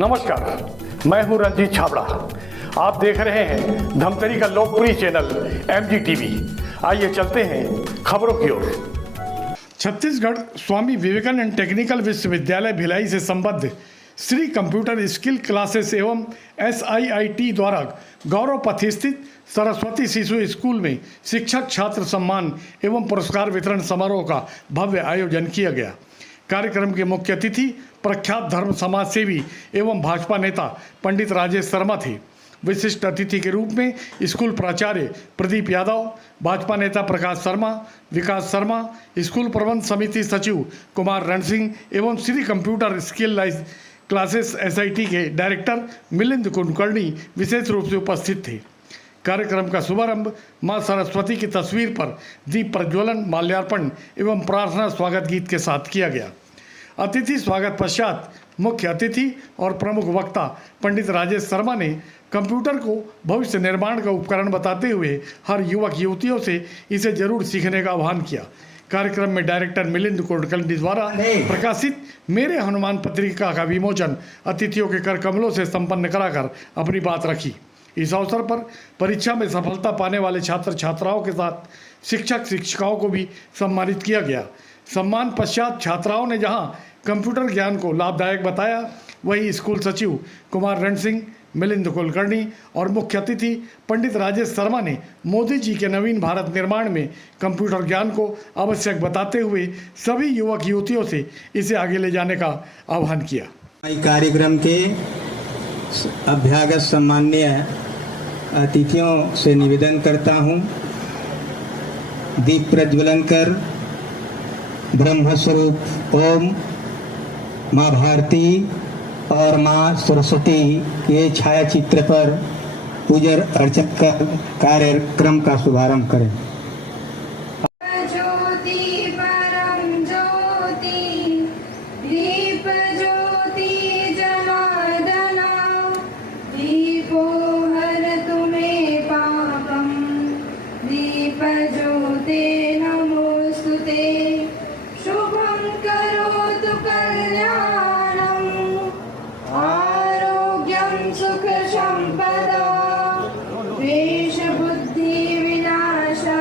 नमस्कार, मैं हूं रंजीत छाबड़ा। आप देख रहे हैं धमतरी का लोकप्रिय चैनल MGTV। आइए चलते हैं खबरों की ओर। छत्तीसगढ़ स्वामी विवेकानंद टेक्निकल विश्वविद्यालय भिलाई से संबद्ध श्री कंप्यूटर स्किल क्लासेस एवं SIIT द्वारा गौरव पथ स्थित सरस्वती शिशु स्कूल में शिक्षक छात्र सम्मान एवं पुरस्कार वितरण समारोह का भव्य आयोजन किया गया। कार्यक्रम के मुख्य अतिथि प्रख्यात धर्म समाज सेवी एवं भाजपा नेता पंडित राजेश शर्मा थे। विशिष्ट अतिथि के रूप में स्कूल प्राचार्य प्रदीप यादव, भाजपा नेता प्रकाश शर्मा, विकास शर्मा, स्कूल प्रबंध समिति सचिव कुमार रण सिंह एवं Shri computer skill classes SIT के डायरेक्टर मिलिंद कुलकर्णी विशेष रूप से उपस्थित थे। कार्यक्रम का शुभारंभ मां सरस्वती की तस्वीर पर दीप प्रज्वलन, माल्यार्पण एवं प्रार्थना स्वागत गीत के साथ किया गया। अतिथि स्वागत पश्चात मुख्य अतिथि और प्रमुख वक्ता पंडित राजेश शर्मा ने कंप्यूटर को भविष्य निर्माण का उपकरण बताते हुए हर युवक युवतियों से इसे जरूर सीखने का आह्वान किया। कार्यक्रम में डायरेक्टर मिलिंद कुलकर्णी द्वारा प्रकाशित मेरे हनुमान पत्रिका का विमोचन अतिथियों के कर कमलों से संपन्न कराकर अपनी बात रखी। इस अवसर पर परीक्षा में सफलता पाने वाले छात्र छात्राओं के साथ शिक्षक शिक्षिकाओं को भी सम्मानित किया गया। सम्मान पश्चात छात्राओं ने जहां कंप्यूटर ज्ञान को लाभदायक बताया, वहीं स्कूल सचिव कुमार रण सिंह, मिलिंद कुलकर्णी और मुख्य अतिथि पंडित राजेश शर्मा ने मोदी जी के नवीन भारत निर्माण में कंप्यूटर ज्ञान को आवश्यक बताते हुए सभी युवक युवतियों से इसे आगे ले जाने का आह्वान किया। कार्यक्रम के अभ्यागत सम्माननीय अतिथियों से निवेदन करता हूं, दीप प्रज्वलन कर ब्रह्मस्वरूप ओम माँ भारती और माँ सरस्वती के छायाचित्र पर पूजा अर्चन कर कार्यक्रम का शुभारंभ करें। सुख संपदा वेश बुद्धि विनाशा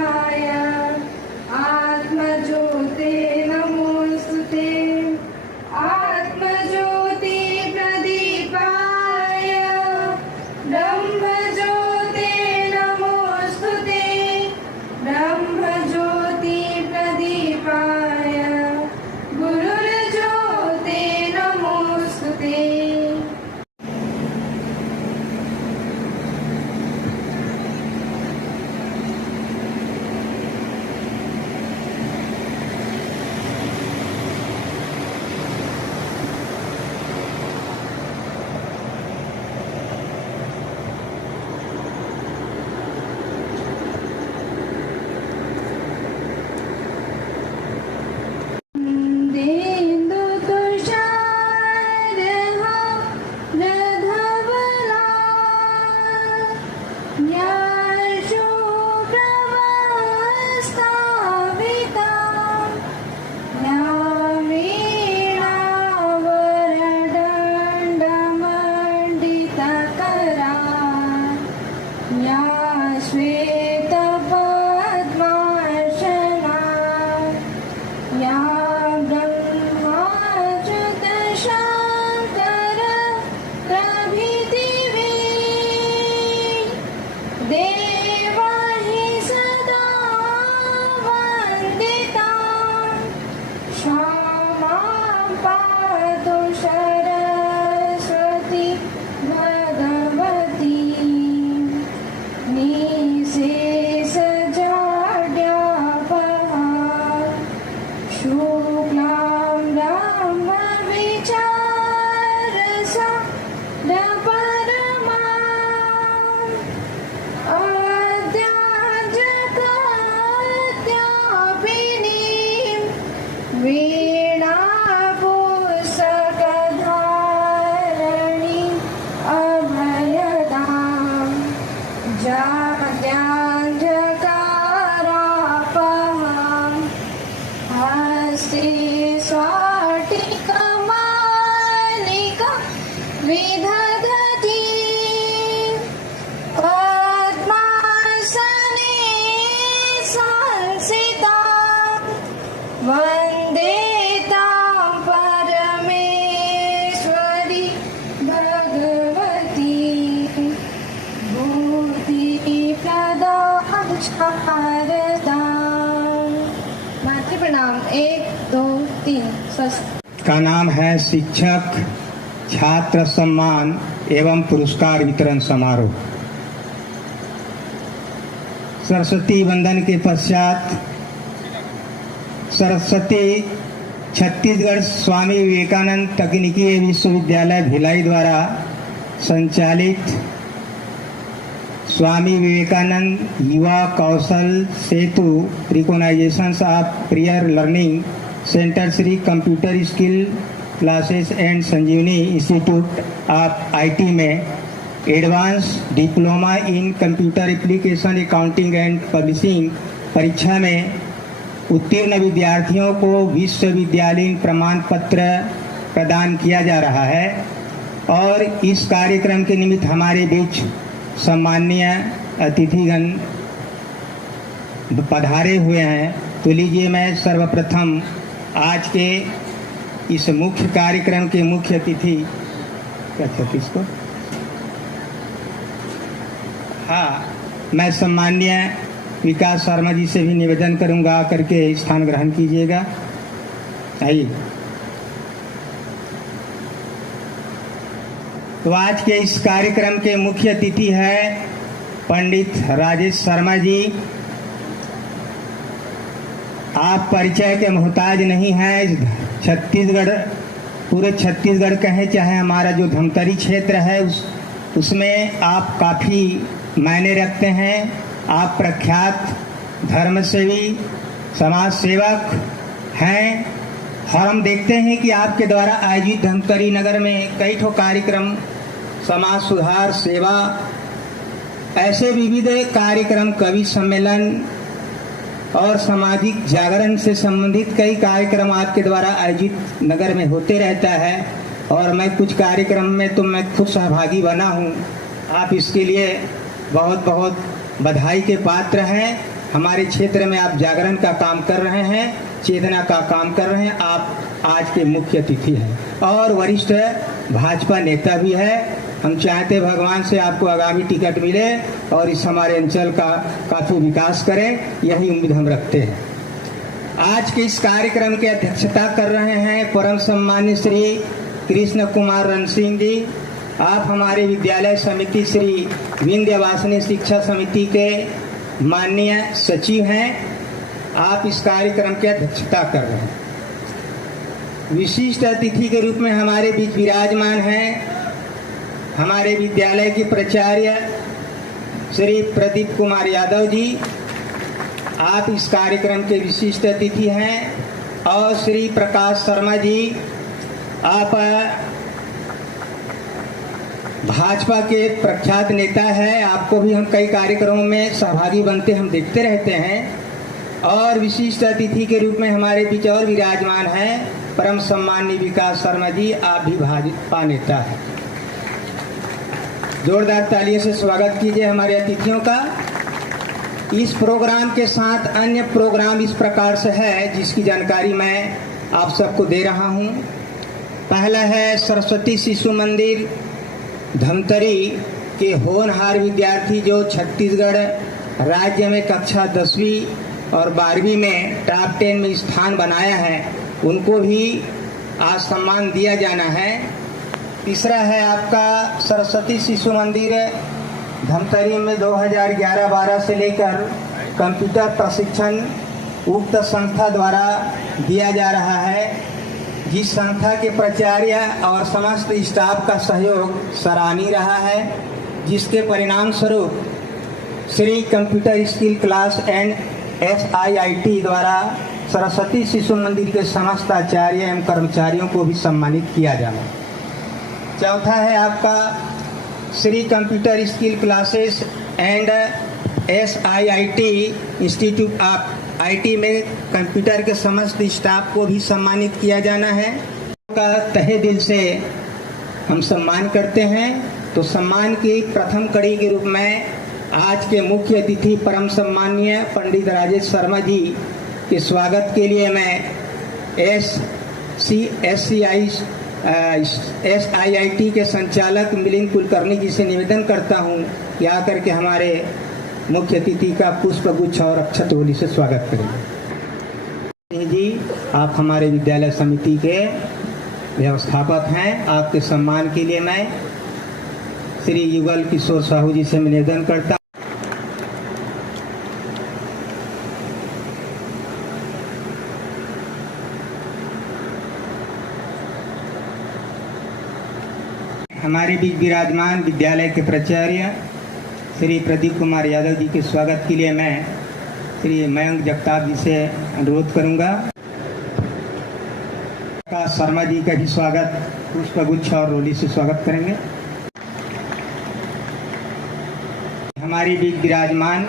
विदधति पद्मासने संस्थिता वन्दे तां परमेश्वरी भगवती बुद्धिप्रदां शारदा। मातृ प्रणाम। 1 2 3 स्वस्थ। का नाम है शिक्षक छात्र सम्मान एवं पुरस्कार वितरण समारोह। सरस्वती वंदन के पश्चात सरस्वती छत्तीसगढ़ स्वामी विवेकानंद तकनीकी विश्वविद्यालय भिलाई द्वारा संचालित Swami Vivekananda Yuva Kaushal Setu recognitions of prior learning centre Shri computer skill classes and Sanjivani institute of IT में advance diploma in computer application accounting and publishing परीक्षा में उत्तीर्ण विद्यार्थियों को विश्वविद्यालयीन प्रमाण पत्र प्रदान किया जा रहा है और इस कार्यक्रम के निमित्त हमारे बीच सम्माननीय अतिथिगण पधारे हुए हैं। तो लीजिए मैं सर्वप्रथम आज के इस मुख्य कार्यक्रम के मुख्य अतिथि किसको मैं सम्माननीय विकास शर्मा जी से भी निवेदन करूंगा करके स्थान ग्रहण कीजिएगा। आइए। तो आज के इस कार्यक्रम के मुख्य अतिथि है पंडित राजेश शर्मा जी। आप परिचय के मोहताज नहीं हैं। छत्तीसगढ़, पूरे छत्तीसगढ़ कहें चाहे हमारा जो धमतरी क्षेत्र है उसमें आप काफ़ी मायने रखते हैं। आप प्रख्यात धर्मसेवी समाज सेवक हैं और हम देखते हैं कि आपके द्वारा आयोजित धमतरी नगर में कई ठो कार्यक्रम समाज सुधार सेवा ऐसे विविध कार्यक्रम कवि सम्मेलन और सामाजिक जागरण से संबंधित कई कार्यक्रम आपके द्वारा आयोजित नगर में होते रहता है और मैं कुछ कार्यक्रम में तो मैं खुद सहभागी बना हूँ। आप इसके लिए बहुत बहुत बधाई के पात्र हैं। हमारे क्षेत्र में आप जागरण का काम कर रहे हैं, चेतना का काम कर रहे हैं। आप आज के मुख्य अतिथि हैं और वरिष्ठ भाजपा नेता भी है। हम चाहते भगवान से आपको आगामी टिकट मिले और इस हमारे अंचल का काफ़ी विकास करें, यही उम्मीद हम रखते हैं। आज के इस कार्यक्रम की अध्यक्षता कर रहे हैं परम सम्मान्य श्री कृष्ण कुमार रण सिंह जी। आप हमारे विद्यालय समिति श्री विंध्यवासिनी शिक्षा समिति के माननीय सचिव हैं। आप इस कार्यक्रम की अध्यक्षता कर रहे हैं। विशिष्ट अतिथि के रूप में हमारे बीच विराजमान हैं हमारे विद्यालय के प्राचार्य श्री प्रदीप कुमार यादव जी। आप इस कार्यक्रम के विशिष्ट अतिथि हैं। और श्री प्रकाश शर्मा जी, आप भाजपा के प्रख्यात नेता है। आपको भी हम कई कार्यक्रमों में सहभागी बनते हम देखते रहते हैं। और विशिष्ट अतिथि के रूप में हमारे बीच और विराजमान हैं परम सम्माननीय विकास शर्मा जी। आप भी भाजपा नेता हैं। जोरदार तालियों से स्वागत कीजिए हमारे अतिथियों का। इस प्रोग्राम के साथ अन्य प्रोग्राम इस प्रकार से है जिसकी जानकारी मैं आप सबको दे रहा हूं। पहला है सरस्वती शिशु मंदिर धमतरी के होनहार विद्यार्थी जो छत्तीसगढ़ राज्य में कक्षा 10वीं और 12वीं में टॉप 10 में स्थान बनाया है, उनको भी आज सम्मान दिया जाना है। तीसरा है आपका सरस्वती शिशु मंदिर धमतरी में 2011-12 से लेकर कंप्यूटर प्रशिक्षण उक्त संस्था द्वारा दिया जा रहा है, जिस संस्था के प्राचार्य और समस्त स्टाफ का सहयोग सराहनीय रहा है, जिसके परिणाम स्वरूप Shri computer skill class and SIIT द्वारा सरस्वती शिशु मंदिर के समस्त आचार्य एवं कर्मचारियों को भी सम्मानित किया जाना। चौथा है आपका Shri computer skill classes and SIIT institute of IT में कंप्यूटर के समस्त स्टाफ को भी सम्मानित किया जाना है। का तहे दिल से हम सम्मान करते हैं। तो सम्मान की प्रथम कड़ी के रूप में आज के मुख्य अतिथि परम सम्माननीय पंडित राजेश शर्मा जी के स्वागत के लिए मैं SIIT के संचालक मिलिंद कुलकर्णी जी से निवेदन करता हूं कि आकर के हमारे मुख्य अतिथि का पुष्पगुच्छ और अक्षत होली से स्वागत करें। जी, आप हमारे विद्यालय समिति के व्यवस्थापक हैं। आपके सम्मान के लिए मैं श्री युगल किशोर साहू जी से निवेदन करता हूं। हमारे बीच विराजमान विद्यालय के प्राचार्य श्री प्रदीप कुमार यादव जी के स्वागत के लिए मैं श्री मयंक जगताप जी से अनुरोध करूंगा। शर्मा जी का भी स्वागत पुष्पगुच्छ और रोली से स्वागत करेंगे। हमारे बीच विराजमान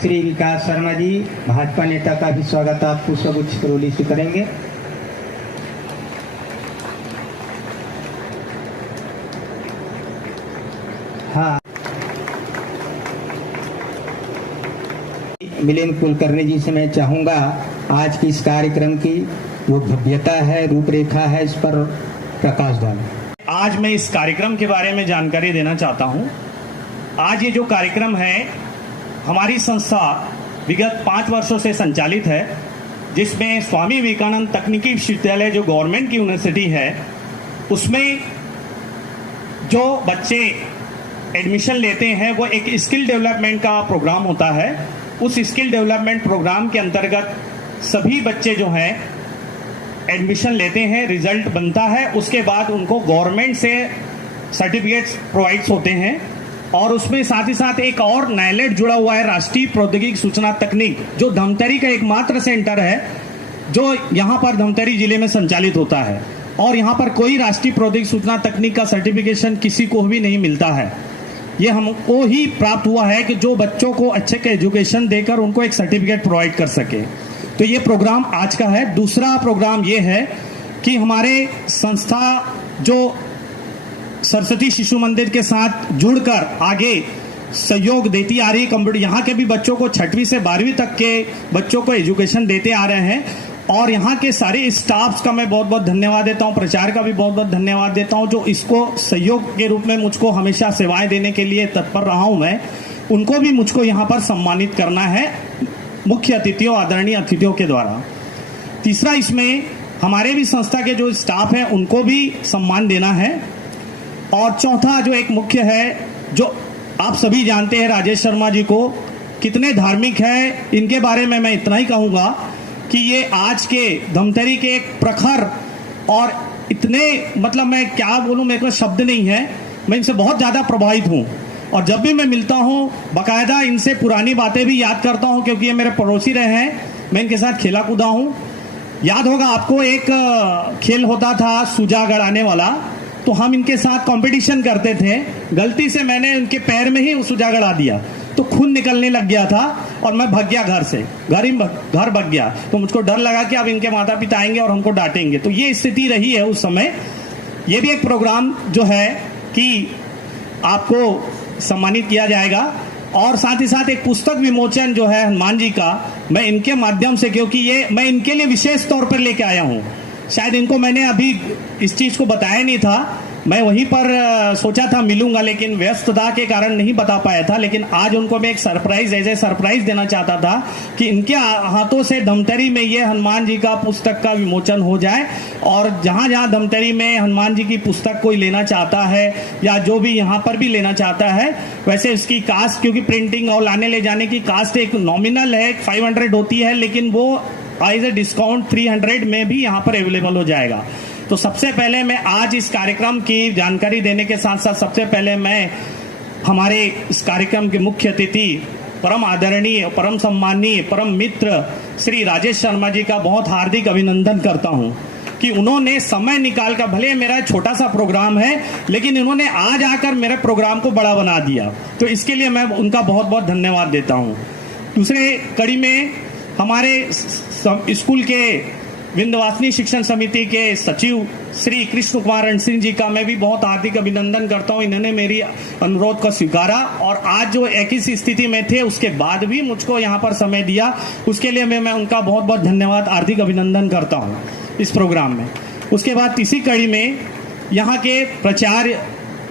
श्री विकास शर्मा जी भाजपा नेता का भी स्वागत आप पुष्पगुच्छ रोली से करेंगे। हाँ, मिलिंद कुलकर्णी जी से मैं चाहूंगा आज की इस कार्यक्रम की जो भव्यता है, रूपरेखा है, इस पर प्रकाश डालें। आज मैं इस कार्यक्रम के बारे में जानकारी देना चाहता हूं। आज ये जो कार्यक्रम है, हमारी संस्था विगत 5 वर्षों से संचालित है, जिसमें स्वामी विवेकानंद तकनीकी विश्वविद्यालय जो गवर्नमेंट की यूनिवर्सिटी है, उसमें जो बच्चे एडमिशन लेते हैं वो एक स्किल डेवलपमेंट का प्रोग्राम होता है। उस स्किल डेवलपमेंट प्रोग्राम के अंतर्गत सभी बच्चे जो हैं एडमिशन लेते हैं, रिजल्ट बनता है, उसके बाद उनको गवर्नमेंट से सर्टिफिकेट्स प्रोवाइड्स होते हैं। और उसमें साथ ही साथ एक और नाइलेट जुड़ा हुआ है, राष्ट्रीय प्रौद्योगिकी सूचना तकनीक, जो धमतरी का एकमात्र सेंटर है जो यहाँ पर धमतरी जिले में संचालित होता है। और यहाँ पर कोई राष्ट्रीय प्रौद्योगिकी सूचना तकनीक का सर्टिफिकेशन किसी को भी नहीं मिलता है। ये हमको ही प्राप्त हुआ है कि जो बच्चों को अच्छे के एजुकेशन देकर उनको एक सर्टिफिकेट प्रोवाइड कर सके। तो ये प्रोग्राम आज का है। दूसरा प्रोग्राम ये है कि हमारे संस्था जो सरस्वती शिशु मंदिर के साथ जुड़कर आगे सहयोग देती आ रही है, कंप्यूटर यहाँ के भी बच्चों को 6वीं से 12वीं तक के बच्चों को एजुकेशन देते आ रहे हैं। और यहाँ के सारे स्टाफ्स का मैं बहुत बहुत धन्यवाद देता हूँ, प्रचार का भी बहुत बहुत धन्यवाद देता हूँ, जो इसको सहयोग के रूप में मुझको हमेशा सेवाएं देने के लिए तत्पर रहा हूँ। मैं उनको भी मुझको यहाँ पर सम्मानित करना है मुख्य अतिथियों, आदरणीय अतिथियों के द्वारा। तीसरा, इसमें हमारे भी संस्था के जो स्टाफ हैं उनको भी सम्मान देना है। और चौथा जो एक मुख्य है, जो आप सभी जानते हैं राजेश शर्मा जी को कितने धार्मिक है, इनके बारे में मैं इतना ही कहूँगा कि ये आज के धमतरी के एक प्रखर और इतने, मतलब मैं क्या बोलूँ, मेरे को शब्द नहीं है, मैं इनसे बहुत ज़्यादा प्रभावित हूँ। और जब भी मैं मिलता हूँ बाकायदा इनसे पुरानी बातें भी याद करता हूँ, क्योंकि ये मेरे पड़ोसी रहे हैं, मैं इनके साथ खेला कूदा हूँ। याद होगा आपको, एक खेल होता था सूजा गड़ाने वाला, तो हम इनके साथ कंपटीशन करते थे। गलती से मैंने उनके पैर में ही सूजा गड़ा दिया, तो खून निकलने लग गया था और मैं भाग गया घर से, घर भाग गया। तो मुझको डर लगा कि अब इनके माता पिता आएंगे और हमको डांटेंगे। तो ये स्थिति रही है उस समय। ये भी एक प्रोग्राम जो है कि आपको सम्मानित किया जाएगा। और साथ ही साथ एक पुस्तक विमोचन जो है हनुमान जी का, मैं इनके माध्यम से, क्योंकि ये मैं इनके लिए विशेष तौर पर लेके आया हूँ। शायद इनको मैंने अभी इस चीज़ को बताया नहीं था, मैं वहीं पर सोचा था मिलूंगा, लेकिन व्यस्तता के कारण नहीं बता पाया था। लेकिन आज उनको मैं एक सरप्राइज, एज ए सरप्राइज देना चाहता था कि इनके हाथों से धमतरी में ये हनुमान जी का पुस्तक का विमोचन हो जाए। और जहाँ जहाँ धमतरी में हनुमान जी की पुस्तक कोई लेना चाहता है या जो भी यहाँ पर भी लेना चाहता है, वैसे इसकी कास्ट, क्योंकि प्रिंटिंग और लाने ले जाने की कास्ट एक नॉमिनल है, 500 होती है, लेकिन वो एज ए डिस्काउंट 300 में भी यहाँ पर अवेलेबल हो जाएगा। तो सबसे पहले मैं आज इस कार्यक्रम की जानकारी देने के साथ साथ सबसे पहले मैं हमारे इस कार्यक्रम के मुख्य अतिथि, परम आदरणीय, परम सम्माननीय, परम मित्र श्री राजेश शर्मा जी का बहुत हार्दिक अभिनंदन करता हूं कि उन्होंने समय निकाल कर, भले मेरा छोटा सा प्रोग्राम है, लेकिन इन्होंने आज आकर मेरे प्रोग्राम को बड़ा बना दिया। तो इसके लिए मैं उनका बहुत बहुत धन्यवाद देता हूं। दूसरे कड़ी में हमारे स्कूल के विंध्यवासिनी शिक्षण समिति के सचिव श्री कृष्ण कुमार रणसिंह जी का मैं भी बहुत हार्दिक अभिनंदन करता हूं। इन्होंने मेरी अनुरोध को स्वीकारा और आज जो एक ही स्थिति में थे उसके बाद भी मुझको यहाँ पर समय दिया, उसके लिए मैं उनका बहुत बहुत धन्यवाद, हार्दिक अभिनंदन करता हूँ इस प्रोग्राम में। उसके बाद तीसरी कड़ी में यहाँ के प्राचार्य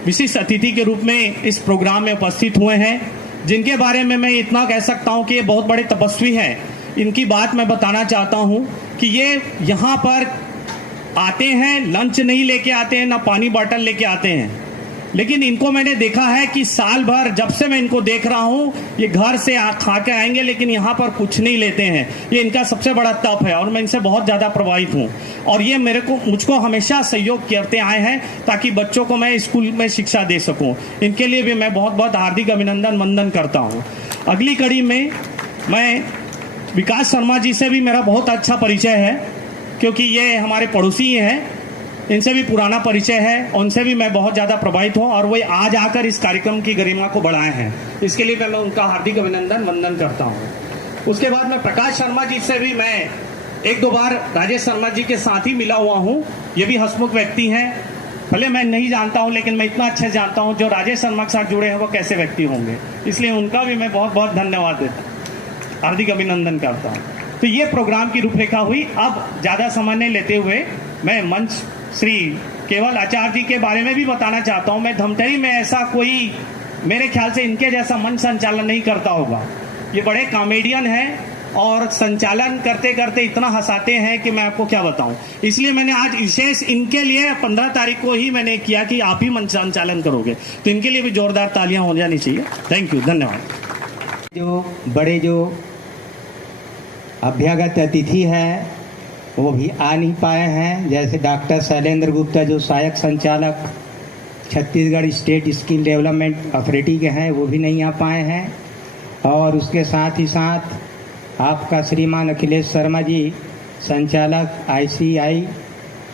विशिष्ट अतिथि के रूप में इस प्रोग्राम में उपस्थित हुए हैं, जिनके बारे में मैं इतना कह सकता हूँ कि ये बहुत बड़े तपस्वी हैं। इनकी बात मैं बताना चाहता हूँ कि ये यहाँ पर आते हैं, लंच नहीं लेके आते हैं, ना पानी बॉटल लेके आते हैं, लेकिन इनको मैंने देखा है कि साल भर जब से मैं इनको देख रहा हूँ, ये घर से खा के आएंगे लेकिन यहाँ पर कुछ नहीं लेते हैं। ये इनका सबसे बड़ा तप है और मैं इनसे बहुत ज़्यादा प्रभावित हूँ। और ये मुझको हमेशा सहयोग करते आए हैं ताकि बच्चों को मैं स्कूल में शिक्षा दे सकूँ। इनके लिए भी मैं बहुत बहुत हार्दिक अभिनंदन वंदन करता हूँ। अगली कड़ी में मैं विकास शर्मा जी से भी मेरा बहुत अच्छा परिचय है, क्योंकि ये हमारे पड़ोसी हैं, इनसे भी पुराना परिचय है, उनसे भी मैं बहुत ज़्यादा प्रभावित हूँ और वो आज आकर इस कार्यक्रम की गरिमा को बढ़ाए हैं। इसके लिए मैं उनका हार्दिक अभिनंदन वंदन करता हूँ। उसके बाद मैं प्रकाश शर्मा जी से भी मैं एक दो बार राजेश शर्मा जी के साथ ही मिला हुआ हूँ। ये भी हंसमुख व्यक्ति हैं, भले मैं नहीं जानता हूँ लेकिन मैं इतना अच्छे जानता हूँ जो राजेश शर्मा के साथ जुड़े हैं वो कैसे व्यक्ति होंगे, इसलिए उनका भी मैं बहुत बहुत धन्यवाद देता हूँ, हार्दिक अभिनंदन करता हूँ। तो ये प्रोग्राम की रूपरेखा हुई। अब ज़्यादा समय नहीं लेते हुए मैं मंच श्री केवल आचार्य जी के बारे में भी बताना चाहता हूँ। मैं धमतरी में ऐसा कोई, मेरे ख्याल से इनके जैसा मंच संचालन नहीं करता होगा। ये बड़े कॉमेडियन हैं और संचालन करते करते इतना हंसाते हैं कि मैं आपको क्या बताऊं। इसलिए मैंने आज विशेष इनके लिए 15 तारीख को ही मैंने किया कि आप ही मंच संचालन करोगे, तो इनके लिए भी जोरदार तालियां हो जानी चाहिए। थैंक यू, धन्यवाद। जो बड़े जो अभ्यागत अतिथि है वो भी आ नहीं पाए हैं, जैसे डॉक्टर शैलेंद्र गुप्ता जो सहायक संचालक Chhattisgarh state skill development authority के हैं, वो भी नहीं आ पाए हैं। और उसके साथ ही साथ आपका श्रीमान अखिलेश शर्मा जी संचालक ICI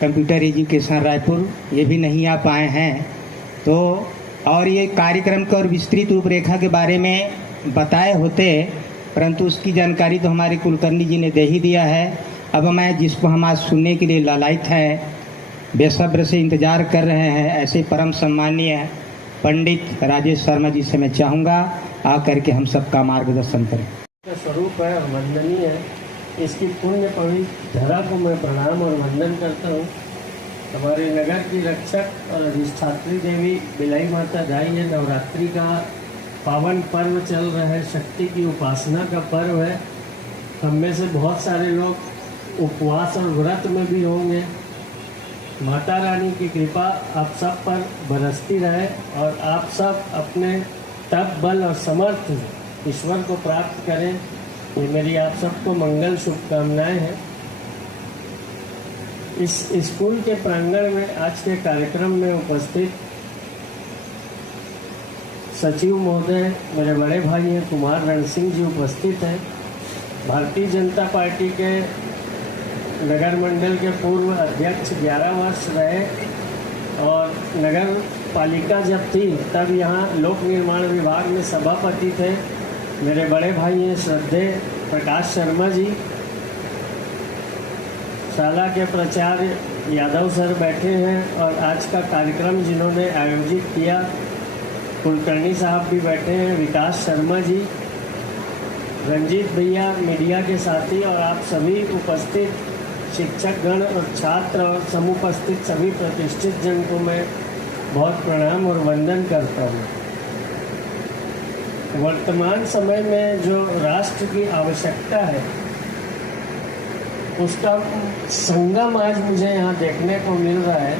कंप्यूटर एजुकेशन रायपुर, ये भी नहीं आ पाए हैं। तो और ये कार्यक्रम को और विस्तृत रूपरेखा के बारे में बताए होते, परंतु उसकी जानकारी तो हमारे कुलकर्णी जी ने दे ही दिया है। अब मैं जिसको हम आज सुनने के लिए लालायित हैं, बेसब्र से इंतजार कर रहे हैं, ऐसे परम सम्मानीय पंडित राजेश शर्मा जी से मैं चाहूँगा आकर के हम सबका मार्गदर्शन करें। स्वरूप है और वंदनीय है, इसकी पुण्य पवित्र धरा को मैं प्रणाम और वंदन करता हूँ। हमारे नगर की रक्षक और अधिष्ठात्री देवी बिलाई माता दाई है। नवरात्रि का पावन पर्व चल रहा है, शक्ति की उपासना का पर्व है। हम में से बहुत सारे लोग उपवास और व्रत में भी होंगे। माता रानी की कृपा आप सब पर बरसती रहे और आप सब अपने तप बल और समर्थ ईश्वर को प्राप्त करें, ये मेरी आप सबको मंगल शुभकामनाएं हैं। इस स्कूल के प्रांगण में आज के कार्यक्रम में उपस्थित सचिव महोदय, मेरे बड़े भाई हैं कुमार रणसिंह जी उपस्थित हैं। भारतीय जनता पार्टी के नगर मंडल के पूर्व अध्यक्ष 11 वर्ष रहे और नगर पालिका जब थी तब यहाँ लोक निर्माण विभाग में सभापति थे। मेरे बड़े भाई हैं श्रद्धेय प्रकाश शर्मा जी। शाला के प्राचार्य यादव सर बैठे हैं और आज का कार्यक्रम जिन्होंने आयोजित किया कुलकर्णी साहब भी बैठे हैं, विकास शर्मा जी, रंजीत भैया, मीडिया के साथी और आप सभी उपस्थित शिक्षकगण और छात्र और समुपस्थित सभी प्रतिष्ठित जन को मैं बहुत प्रणाम और वंदन करता हूँ। वर्तमान समय में जो राष्ट्र की आवश्यकता है उसका संगम आज मुझे यहाँ देखने को मिल रहा है।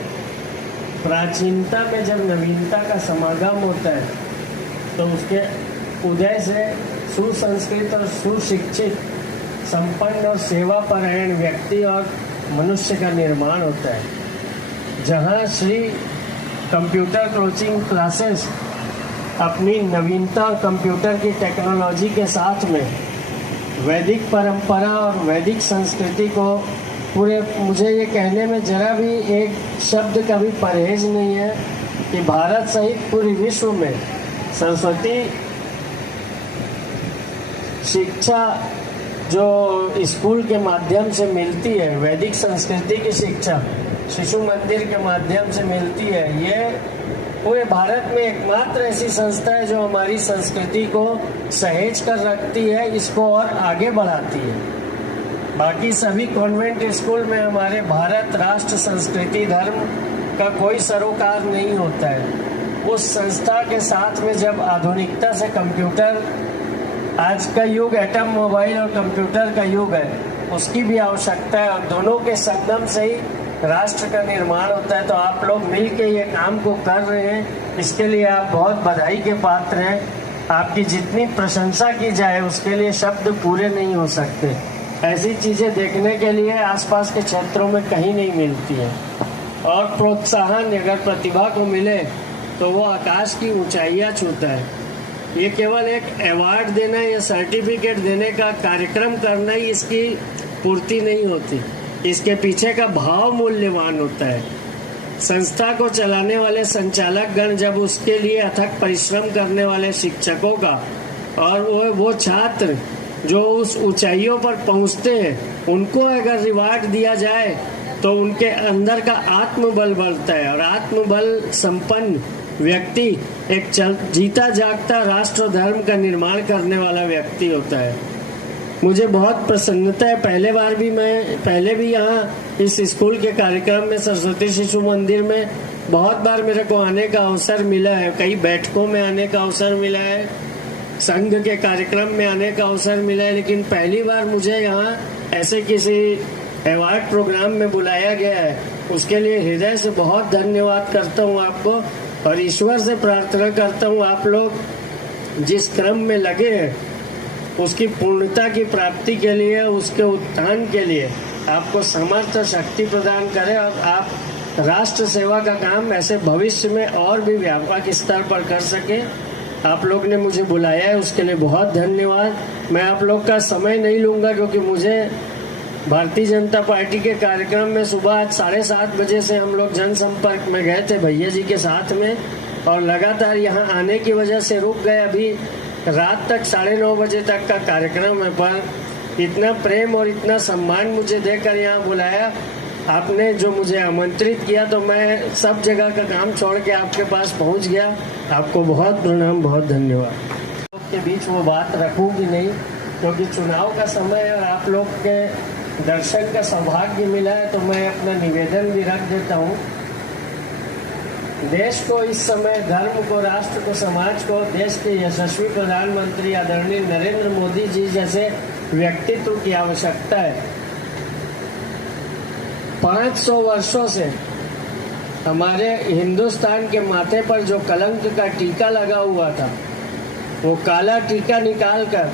प्राचीनता में जब नवीनता का समागम होता है तो उसके उदय से सुसंस्कृत और सुशिक्षित, संपन्न और सेवापरायण व्यक्ति और मनुष्य का निर्माण होता है। जहाँ श्री कंप्यूटर कोचिंग क्लासेस अपनी नवीनता कंप्यूटर की टेक्नोलॉजी के साथ में वैदिक परंपरा और वैदिक संस्कृति को पूरे, मुझे ये कहने में जरा भी एक शब्द का भी परहेज नहीं है कि भारत सहित पूरे विश्व में सरस्वती शिक्षा जो स्कूल के माध्यम से मिलती है, वैदिक संस्कृति की शिक्षा शिशु मंदिर के माध्यम से मिलती है, ये पूरे भारत में एकमात्र ऐसी संस्था है जो हमारी संस्कृति को सहेज कर रखती है, इसको और आगे बढ़ाती है। बाकी सभी कॉन्वेंट स्कूल में हमारे भारत, राष्ट्र, संस्कृति, धर्म का कोई सरोकार नहीं होता है। उस संस्था के साथ में जब आधुनिकता से कंप्यूटर, आज का युग एटम मोबाइल और कंप्यूटर का युग है, उसकी भी आवश्यकता है और दोनों के संगम से ही राष्ट्र का निर्माण होता है। तो आप लोग मिलके ये काम को कर रहे हैं, इसके लिए आप बहुत बधाई के पात्र हैं। आपकी जितनी प्रशंसा की जाए उसके लिए शब्द पूरे नहीं हो सकते। ऐसी चीज़ें देखने के लिए आसपास के क्षेत्रों में कहीं नहीं मिलती है। और प्रोत्साहन अगर प्रतिभा को मिले तो वो आकाश की ऊंचाइयां छूता है। ये केवल एक अवार्ड देना या सर्टिफिकेट देने का कार्यक्रम करना ही इसकी पूर्ति नहीं होती, इसके पीछे का भाव मूल्यवान होता है। संस्था को चलाने वाले संचालक गण जब उसके लिए अथक परिश्रम करने वाले शिक्षकों का और वो छात्र जो उस ऊंचाइयों पर पहुंचते हैं उनको अगर रिवार्ड दिया जाए तो उनके अंदर का आत्मबल बढ़ता है और आत्मबल संपन्न व्यक्ति एक जीता जागता राष्ट्र धर्म का निर्माण करने वाला व्यक्ति होता है। मुझे बहुत प्रसन्नता है, पहले भी यहाँ इस स्कूल के कार्यक्रम में, सरस्वती शिशु मंदिर में बहुत बार मेरे को आने का अवसर मिला है, कई बैठकों में आने का अवसर मिला है, संघ के कार्यक्रम में आने का अवसर मिला है, लेकिन पहली बार मुझे यहाँ ऐसे किसी अवार्ड प्रोग्राम में बुलाया गया है। उसके लिए हृदय से बहुत धन्यवाद करता हूँ आपको और ईश्वर से प्रार्थना करता हूँ आप लोग जिस क्रम में लगे हैं उसकी पूर्णता की प्राप्ति के लिए, उसके उत्थान के लिए आपको समर्थ शक्ति प्रदान करे और आप राष्ट्र सेवा का काम ऐसे भविष्य में और भी व्यापक स्तर पर कर सके। आप लोग ने मुझे बुलाया है उसके लिए बहुत धन्यवाद। मैं आप लोग का समय नहीं लूँगा क्योंकि मुझे भारतीय जनता पार्टी के कार्यक्रम में सुबह आज 7:30 बजे से हम लोग जनसंपर्क में गए थे भैया जी के साथ में और लगातार यहाँ आने की वजह से रुक गए। अभी रात तक 9:30 बजे तक का कार्यक्रम है, पर इतना प्रेम और इतना सम्मान मुझे देकर यहाँ बुलाया आपने, जो मुझे आमंत्रित किया, तो मैं सब जगह का काम छोड़ के आपके पास पहुँच गया। आपको बहुत प्रणाम, बहुत धन्यवाद। लोग के बीच वो बात रखूँगी नहीं क्योंकि चुनाव का समय है और आप लोग के दर्शन का सौभाग्य मिला है, तो मैं अपना निवेदन भी रख देता हूँ। देश को इस समय, धर्म को, राष्ट्र को, समाज को, देश के यशस्वी प्रधानमंत्री आदरणीय नरेंद्र मोदी जी जैसे व्यक्तित्व की आवश्यकता है। 500 वर्षों से हमारे हिंदुस्तान के माथे पर जो कलंक का टीका लगा हुआ था, वो काला टीका निकालकर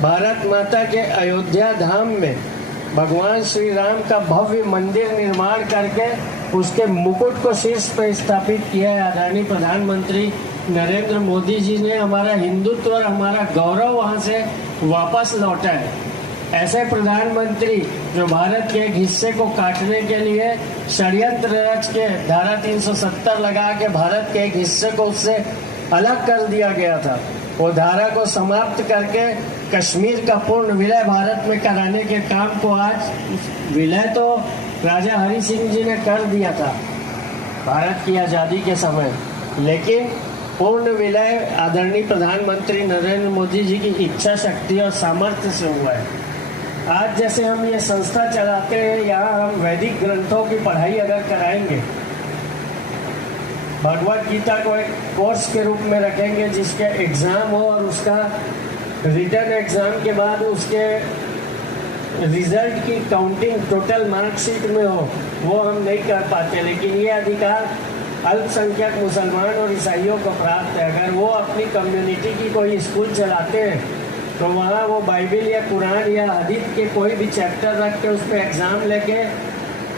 भारत माता के अयोध्या धाम में भगवान श्री राम का भव्य मंदिर निर्माण करके उसके मुकुट को शीर्ष पर स्थापित किया है आदरणीय प्रधानमंत्री नरेंद्र मोदी जी ने। हमारा हिंदुत्व और हमारा गौरव वहां से वापस लौटा है। ऐसे प्रधानमंत्री जो भारत के एक हिस्से को काटने के लिए षड्यंत्र रच के धारा 370 लगा के भारत के एक हिस्से को उससे अलग कर दिया गया था, वो धारा को समाप्त करके कश्मीर का पूर्ण विलय भारत में कराने के काम को आज, विलय तो राजा हरि सिंह जी ने कर दिया था भारत की आज़ादी के समय, लेकिन पूर्ण विलय आदरणीय प्रधानमंत्री नरेंद्र मोदी जी की इच्छा शक्ति और सामर्थ्य से हुआ है। आज जैसे हम ये संस्था चलाते हैं, यहाँ हम वैदिक ग्रंथों की पढ़ाई अगर कराएंगे, भगवत गीता को एक कोर्स के रूप में रखेंगे जिसके एग्ज़ाम हो और उसका रिटर्न एग्ज़ाम के बाद उसके रिजल्ट की काउंटिंग टोटल मार्कशीट में हो, वो हम नहीं कर पाते। लेकिन ये अधिकार अल्पसंख्यक मुसलमान और ईसाइयों को प्राप्त है। अगर वो अपनी कम्युनिटी की कोई स्कूल चलाते हैं तो वहाँ वो बाइबिल या कुरान या हदीस के कोई भी चैप्टर रख के उस पर एग्ज़ाम लेके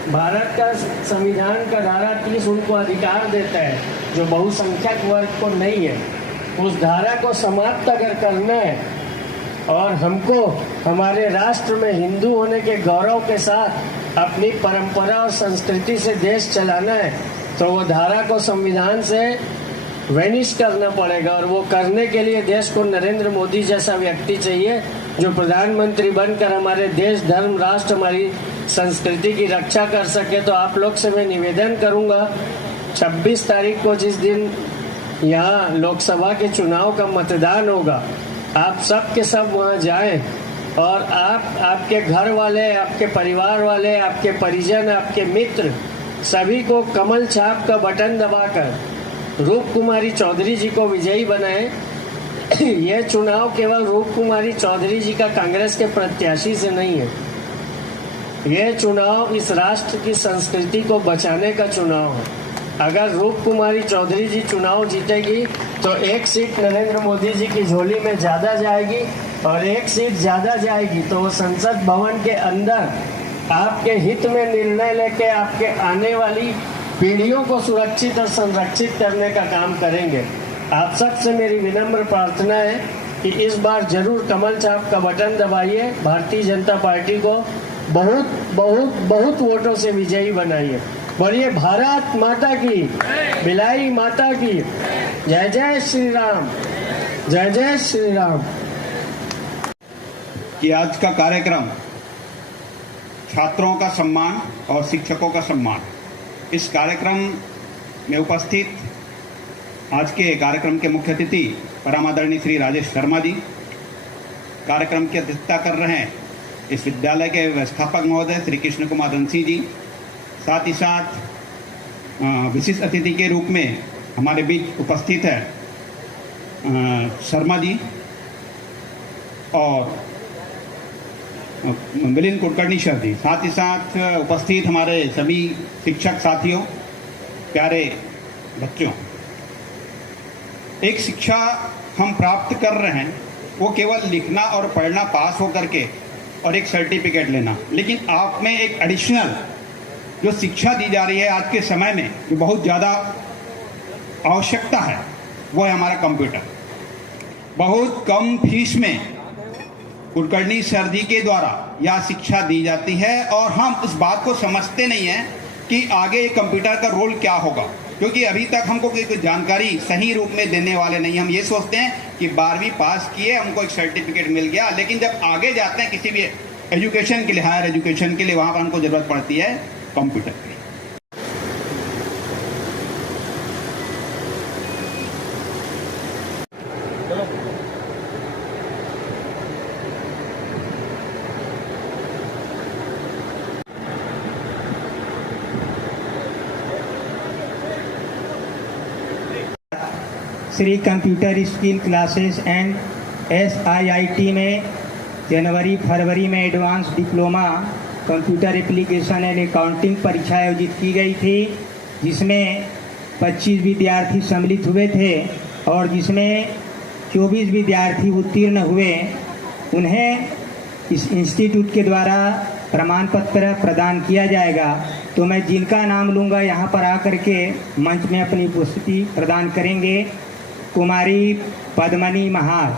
भारत का संविधान का धारा 30 उनको अधिकार देता है जो बहुसंख्यक वर्ग को नहीं है। उस धारा को समाप्त अगर करना है और हमको हमारे राष्ट्र में हिंदू होने के गौरव के साथ अपनी परंपरा और संस्कृति से देश चलाना है, तो वो धारा को संविधान से वैनिश करना पड़ेगा और वो करने के लिए देश को नरेंद्र मोदी जैसा व्यक्ति चाहिए जो प्रधानमंत्री बनकर हमारे देश, धर्म, राष्ट्र, हमारी संस्कृति की रक्षा कर सके। तो आप लोग से मैं निवेदन करूंगा, 26 तारीख को जिस दिन यहाँ लोकसभा के चुनाव का मतदान होगा, आप सब के सब वहाँ जाएं और आप, आपके घर वाले, आपके परिवार वाले, आपके परिजन, आपके मित्र सभी को कमल छाप का बटन दबाकर रूप कुमारी चौधरी जी को विजयी बनाएं। यह चुनाव केवल रूप कुमारी चौधरी जी का कांग्रेस के प्रत्याशी से नहीं है, यह चुनाव इस राष्ट्र की संस्कृति को बचाने का चुनाव है। अगर रूप कुमारी चौधरी जी चुनाव जीतेगी तो एक सीट नरेंद्र मोदी जी की झोली में ज़्यादा जाएगी, और एक सीट ज़्यादा जाएगी तो वो संसद भवन के अंदर आपके हित में निर्णय लेके आपके आने वाली पीढ़ियों को सुरक्षित और संरक्षित करने का काम करेंगे। आप सबसे मेरी विनम्र प्रार्थना है कि इस बार जरूर कमल छाप का बटन दबाइए, भारतीय जनता पार्टी को बहुत बहुत बहुत वोटों से विजयी बनाइए। बोलिए भारत माता की, बिलाई माता की, जय जय श्री राम, जय जय श्री राम। कि आज का कार्यक्रम छात्रों का सम्मान और शिक्षकों का सम्मान, इस कार्यक्रम में उपस्थित आज के कार्यक्रम के मुख्य अतिथि परमादरणीय श्री राजेश शर्मा जी, कार्यक्रम की अध्यक्षता कर रहे हैं इस विद्यालय के व्यवस्थापक महोदय श्री कृष्ण कुमार रंसी जी, साथ ही साथ विशिष्ट अतिथि के रूप में हमारे बीच उपस्थित है शर्मा जी और मिलिंद कुलकर्णी सर जी, साथ ही साथ उपस्थित हमारे सभी शिक्षक साथियों, प्यारे बच्चों। एक शिक्षा हम प्राप्त कर रहे हैं वो केवल लिखना और पढ़ना पास हो करके और एक सर्टिफिकेट लेना, लेकिन आप में एक एडिशनल जो शिक्षा दी जा रही है आज के समय में जो बहुत ज़्यादा आवश्यकता है वो है हमारा कंप्यूटर। बहुत कम फीस में कुलकर्णी सर जी के द्वारा यह शिक्षा दी जाती है और हम इस बात को समझते नहीं हैं कि आगे कंप्यूटर का रोल क्या होगा, क्योंकि अभी तक हमको कोई जानकारी सही रूप में देने वाले नहीं। हम ये सोचते हैं कि 12वीं पास किए, हमको एक सर्टिफिकेट मिल गया, लेकिन जब आगे जाते हैं किसी भी एजुकेशन के लिए, हायर एजुकेशन के लिए, वहाँ पर हमको ज़रूरत पड़ती है कंप्यूटर की। Shri computer skill classes and SIIT में जनवरी फरवरी में advance diploma computer application and accounting परीक्षा आयोजित की गई थी, जिसमें 25 विद्यार्थी सम्मिलित हुए थे और जिसमें 24 विद्यार्थी उत्तीर्ण हुए। उन्हें इस इंस्टीट्यूट के द्वारा प्रमाण पत्र प्रदान किया जाएगा। तो मैं जिनका नाम लूँगा यहाँ पर आकर के मंच में अपनी उपस्थिति प्रदान करेंगे। कुमारी पद्मनी महार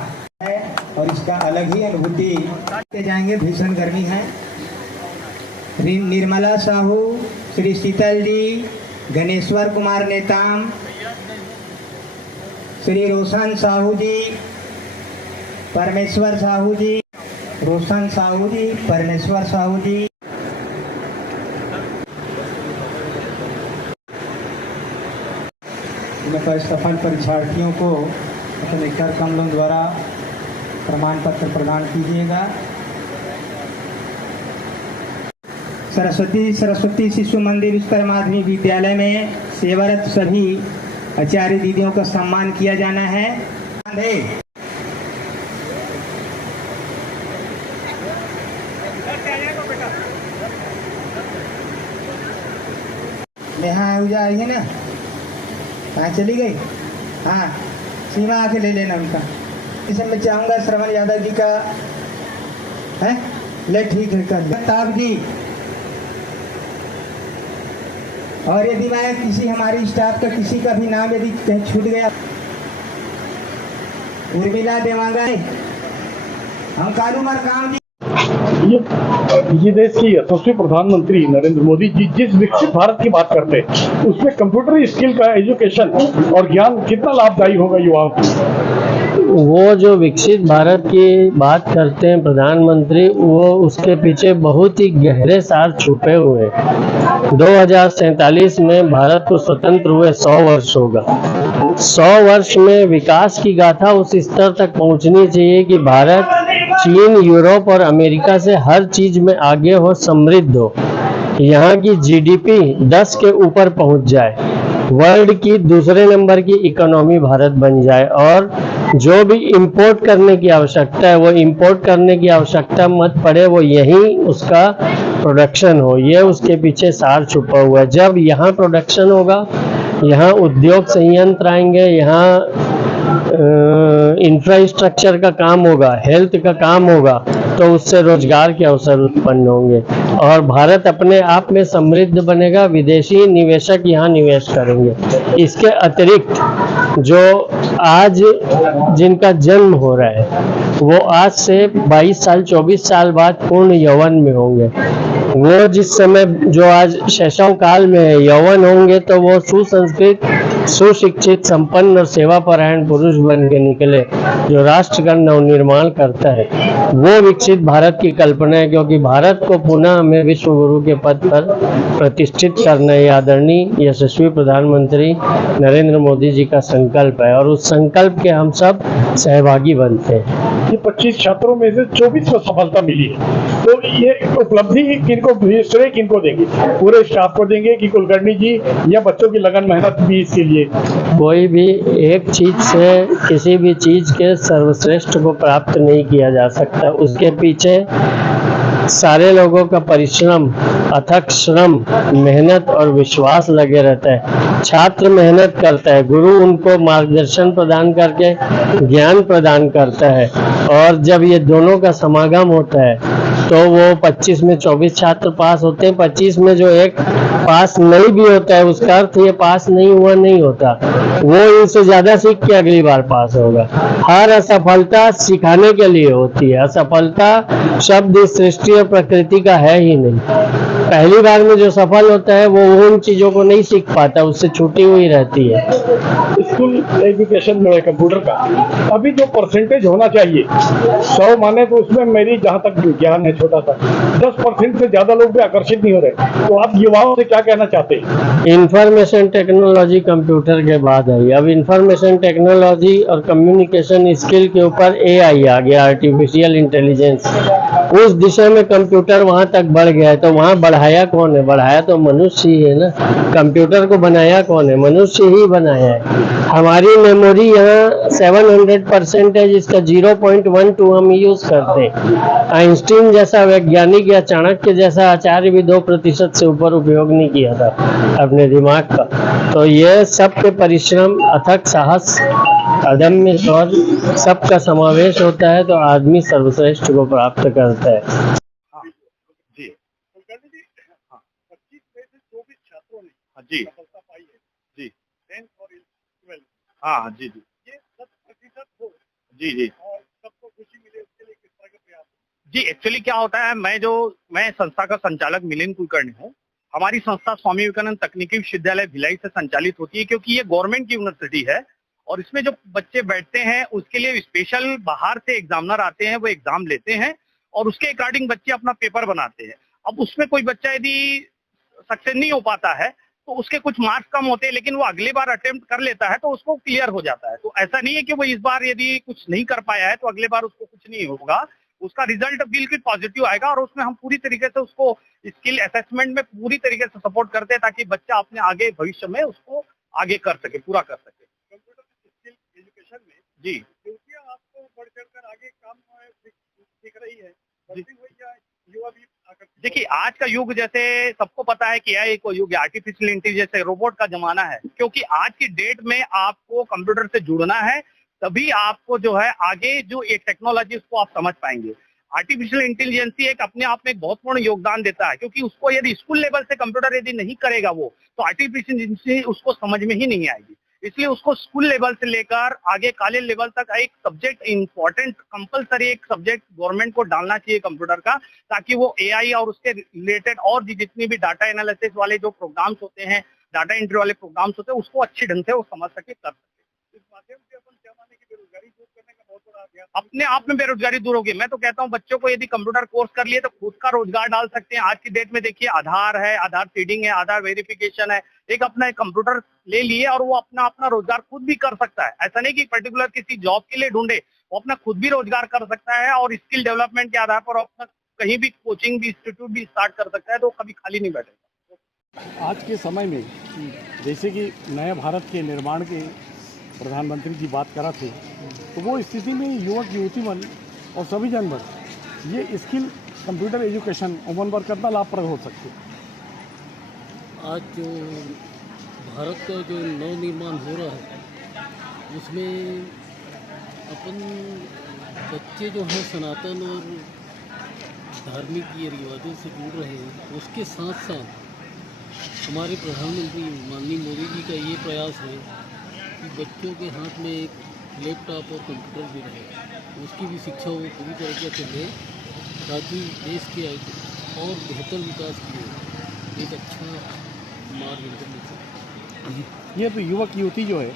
है और इसका अलग ही अनुभूति जाएंगे, भीषण गर्मी है। निर्मला साहू, श्री शीतल जी, गणेश्वर कुमार नेताम, श्री रोशन साहू जी, परमेश्वर साहू जी, रोशन साहू जी, परमेश्वर साहू जी। सफल परीक्षार्थियों को अपने कर कमलों द्वारा प्रमाण पत्र प्रदान कीजिएगा। सरस्वती शिशु मंदिर उच्चतर माध्यमिक विद्यालय में सेवारत सभी आचार्य दीदियों का सम्मान किया जाना है। नेहा आहुजा आई है ना, कहाँ चली गई? हाँ, सीमा आके ले लेना उनका। इसे मैं चाहूँगा श्रवण यादव जी का है, ले ठीक है कर ले। ताब जी, और यदि मैं किसी हमारी स्टाफ का किसी का भी नाम यदि कहीं छूट गया, उर्मिला देवांगा, हम कालू मरकाम जी। ये देश की यशस्वी प्रधानमंत्री नरेंद्र मोदी जी जिस विकसित भारत की बात करते हैं उसमें कंप्यूटर स्किल का एजुकेशन और ज्ञान कितना लाभदायी होगा युवाओं को, वो जो विकसित भारत की बात करते हैं प्रधानमंत्री, वो उसके पीछे बहुत ही गहरे सार छुपे हुए हैं। 2047 में भारत को स्वतंत्र हुए 100 वर्ष होगा। 100 वर्ष में विकास की गाथा उस स्तर तक पहुंचनी चाहिए कि भारत चीन, यूरोप और अमेरिका से हर चीज में आगे हो, समृद्ध हो। यहाँ की जीडीपी 10 के ऊपर पहुंच जाए, वर्ल्ड की दूसरे नंबर की इकोनॉमी भारत बन जाए, और जो भी इंपोर्ट करने की आवश्यकता है वो इंपोर्ट करने की आवश्यकता मत पड़े, वो यहीं उसका प्रोडक्शन हो। ये उसके पीछे सार छुपा हुआ है। जब यहाँ प्रोडक्शन होगा, यहाँ उद्योग संयंत्र आएंगे, यहाँ इंफ्रास्ट्रक्चर का काम होगा, हेल्थ का काम होगा, तो उससे रोजगार के अवसर उत्पन्न होंगे और भारत अपने आप में समृद्ध बनेगा। विदेशी निवेशक यहाँ निवेश करेंगे। इसके अतिरिक्त जो आज जिनका जन्म हो रहा है वो आज से 22 साल 24 साल बाद पूर्ण यौवन में होंगे। वो जिस समय जो आज शैशव काल में है, यौवन होंगे तो वो सुसंस्कृत, सुशिक्षित, संपन्न और सेवापरायण पुरुष बन के निकले जो राष्ट्र का नवनिर्माण करता है। वो विकसित भारत की कल्पना है, क्योंकि भारत को पुनः हमें विश्व गुरु के पद पर प्रतिष्ठित करना है। आदरणीय यशस्वी प्रधानमंत्री नरेंद्र मोदी जी का संकल्प है और उस संकल्प के हम सब सहभागी बनते हैं। ये 25 छात्रों में से 24 को सफलता मिली है, तो ये उपलब्धि किनको, श्रेय किनको देंगे? पूरे स्टाफ को देंगे कि कुलकर्णी जी, या बच्चों की लगन मेहनत भी इसके लिए? कोई भी एक चीज से किसी भी चीज के सर्वश्रेष्ठ को प्राप्त नहीं किया जा सकता। उसके पीछे सारे लोगों का परिश्रम, अथक श्रम, मेहनत और विश्वास लगे रहता है। छात्र मेहनत करता है, गुरु उनको मार्गदर्शन प्रदान करके ज्ञान प्रदान करता है, और जब ये दोनों का समागम होता है तो वो 25 में 24 छात्र पास होते हैं। 25 में जो एक पास नहीं भी होता है, उसका अर्थ ये पास नहीं हुआ नहीं होता, वो इनसे ज्यादा सीख के अगली बार पास होगा। हर असफलता सिखाने के लिए होती है। असफलता शब्द इस सृष्टि और प्रकृति का है ही नहीं। पहली बार में जो सफल होता है वो उन चीजों को नहीं सीख पाता, उससे छूटी हुई रहती है। स्कूल एजुकेशन में कंप्यूटर का अभी जो परसेंटेज होना चाहिए 100 माने, तो उसमें मेरी जहाँ तक ज्ञान है छोटा सा 10% से ज्यादा लोग भी आकर्षित नहीं हो रहे। तो आप युवाओं से क्या कहना चाहते हैं? इंफॉर्मेशन टेक्नोलॉजी कंप्यूटर के बाद आई। अब इंफॉर्मेशन टेक्नोलॉजी और कम्युनिकेशन स्किल के ऊपर AI आ गया, आर्टिफिशियल इंटेलिजेंस। उस दिशा में कंप्यूटर वहां तक बढ़ गया है, तो वहां बढ़ाया कौन है? बढ़ाया तो मनुष्य ही है ना। कंप्यूटर को बनाया कौन है? मनुष्य ही बनाया है। हमारी मेमोरी यहाँ 700% है, जिसका 0.12 हम यूज करते हैं। आइंस्टीन जैसा वैज्ञानिक या चाणक्य जैसा आचार्य भी 2% से ऊपर उपयोग नहीं किया था अपने दिमाग का। तो ये सबके परिश्रम, अथक साहस, अदम्य शौर्य, सबका समावेश होता है तो आदमी सर्वश्रेष्ठ को प्राप्त करता है। जी, कुलकर्णी जी, 25 में से 24 छात्रों ने जी सफलता पाई है जी, 10th और 12th। हाँ जी जी, ये 100% हो जी जी, और सबको खुशी मिले उसके लिए किस तरह के प्रयास? जी, एक्चुअली क्या होता है, मैं संस्था का संचालक मिलिंद कुलकर्णी हूँ। हमारी संस्था स्वामी विवेकानंद तकनीकी विश्वविद्यालय भिलाई से संचालित होती है, क्योंकि ये गवर्नमेंट की यूनिवर्सिटी है और इसमें जो बच्चे बैठते हैं उसके लिए स्पेशल बाहर से एग्जामिनर आते हैं, वो एग्जाम लेते हैं और उसके अकॉर्डिंग बच्चे अपना पेपर बनाते हैं। अब उसमें कोई बच्चा यदि सक्सेस नहीं हो पाता है तो उसके कुछ मार्क्स कम होते हैं, लेकिन वो अगली बार अटेम्प्ट कर लेता है तो उसको क्लियर हो जाता है। तो ऐसा नहीं है कि वो इस बार यदि कुछ नहीं कर पाया है तो अगले बार उसको कुछ नहीं होगा, उसका रिजल्ट बिल्कुल पॉजिटिव आएगा। और उसमें हम पूरी तरीके से उसको स्किल असेसमेंट में पूरी तरीके से सपोर्ट करते हैं ताकि बच्चा अपने आगे भविष्य में उसको आगे कर सके, पूरा कर सके। कंप्यूटर स्किल एजुकेशन में जी, क्योंकि आपको बढ़ चढ़कर आगे काम सीख रही है, बढ़ती हुई या युवा भी आकर्षित? देखिए आज का युग जैसे सबको पता है कि AI को युग है, आर्टिफिशियल इंटेलिजेंस, रोबोट का जमाना है। क्योंकि आज की डेट में आपको कंप्यूटर से जुड़ना है, तभी आपको जो है आगे जो ये टेक्नोलॉजी उसको आप समझ पाएंगे। आर्टिफिशियल इंटेलिजेंस एक अपने आप में एक बहुत पूर्ण योगदान देता है, क्योंकि उसको यदि स्कूल लेवल से कंप्यूटर यदि नहीं करेगा वो, तो आर्टिफिशियल इंटेलिजेंस उसको समझ में ही नहीं आएगी। इसलिए उसको स्कूल लेवल से लेकर आगे कॉलेज लेवल तक एक सब्जेक्ट इंपॉर्टेंट, कंपलसरी एक सब्जेक्ट गवर्नमेंट को डालना चाहिए कंप्यूटर का, ताकि वो AI और उसके रिलेटेड और जितनी भी डाटा एनालिसिस वाले जो प्रोग्राम्स होते हैं, डाटा एंट्री वाले प्रोग्राम्स होते हैं, उसको अच्छी ढंग से वो समझ सके, कर सके। इस बात माध्यम से अपन क्या माने कि बेरोजगारी दूर करने का बहुत बड़ा अभियान अपने आप में बेरोजगारी दूर होगी। मैं तो कहता हूँ बच्चों को यदि कंप्यूटर कोर्स कर लिए तो खुद का रोजगार डाल सकते हैं। आज की डेट में देखिए आधार है, आधार सीडिंग है, आधार वेरिफिकेशन है, एक अपना एक कंप्यूटर ले लिए और वो अपना अपना रोजगार खुद भी कर सकता है। ऐसा नहीं कि पर्टिकुलर किसी जॉब के लिए ढूंढे, वो अपना खुद भी रोजगार कर सकता है और स्किल डेवलपमेंट के आधार पर अपना कहीं भी कोचिंग भी इंस्टीट्यूट भी स्टार्ट कर सकता है, तो कभी खाली नहीं बैठेगा। आज के समय में जैसे कि नए भारत के निर्माण के प्रधानमंत्री जी बात करा थे, तो वो स्थिति में युवक युवतीमन और सभी जानवर ये skill computer education open work करना लाभप्रद हो सकते। आज जो भारत का जो नवनिर्माण हो रहा है उसमें अपन बच्चे जो हैं सनातन और धार्मिक ये रिवाजों से जुड़ रहे हैं, उसके साथ साथ हमारे प्रधानमंत्री माननीय मोदी जी का ये प्रयास है कि बच्चों के हाथ में एक लैपटॉप और कंप्यूटर भी रहे, उसकी भी शिक्षा वो पूरी तरीके से ले ताकि देश के और बेहतर विकास के लिए एक अच्छा मार्ग इनको मिल सके। ये तो युवक युवती जो है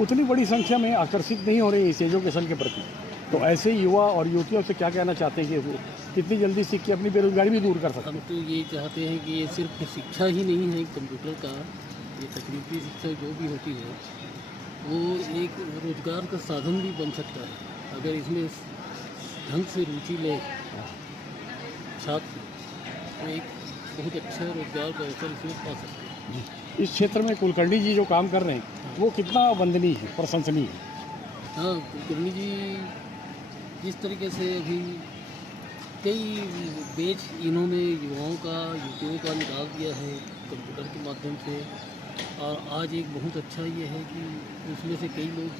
उतनी बड़ी संख्या में आकर्षित नहीं हो रही है इस एजुकेशन के प्रति, तो ऐसे युवा और युवतियों से क्या कहना चाहते हैं कि वो कितनी जल्दी सीख के अपनी बेरोजगारी भी दूर कर सकते हम हैं? तो ये चाहते हैं कि ये सिर्फ शिक्षा ही नहीं है कंप्यूटर का, ये तकनीकी शिक्षा जो भी होती है वो एक रोजगार का साधन भी बन सकता है अगर इसमें ढंग से रुचि ले छात्र, तो एक बहुत अच्छा रोजगार का अवसर इसमें पा सकते हैं। इस क्षेत्र में कुलकर्णी जी जो काम कर रहे हैं वो कितना वंदनीय है, प्रशंसनीय है। हाँ, कुलकर्णी जी जिस तरीके से अभी कई बैच इन्होंने युवाओं का युवतियों का निकाल दिया है कंप्यूटर के माध्यम से, और आज एक बहुत अच्छा ये है कि उसमें से कई लोग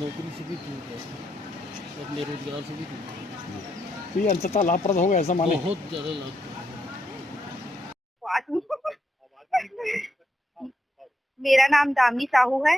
नौकरी से भी दूर गए और अपने रोजगार से भी दूर गए, तो ये अंततः लाभप्रद होगा ऐसा माने? बहुत ज़्यादा लाभ। मेरा नाम दामिनी साहू है।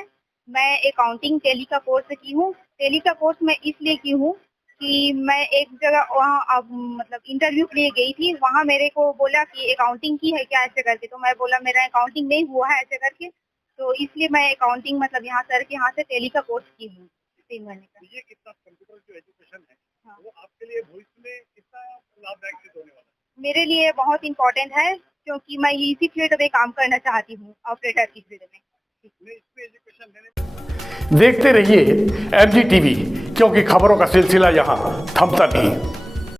मैं अकाउंटिंग टैली का कोर्स की हूँ। टैली का कोर्स मैं इसलिए की हूँ कि मैं एक जगह वहाँ मतलब इंटरव्यू के लिए गई थी, वहाँ मेरे को बोला कि अकाउंटिंग की है क्या ऐसे करके, तो मैं बोला मेरा अकाउंटिंग नहीं हुआ है ऐसे करके, तो इसलिए मैं अकाउंटिंग मतलब यहाँ सर के यहाँ से टैली का कोर्स की हूँ 3 महीने का। ये कितना कंप्यूटर जो एजुकेशन है हाँ। वो आपके लिए भविष्य में कितना लाभदायक सिद्ध होने वाला है? मेरे लिए बहुत इम्पोर्टेंट है क्योंकि मैं इसी फील्ड में काम करना चाहती हूँ, ऑपरेटर की फील्ड में। देखते रहिए MG TV, क्योंकि खबरों का सिलसिला यहाँ थमता नहीं।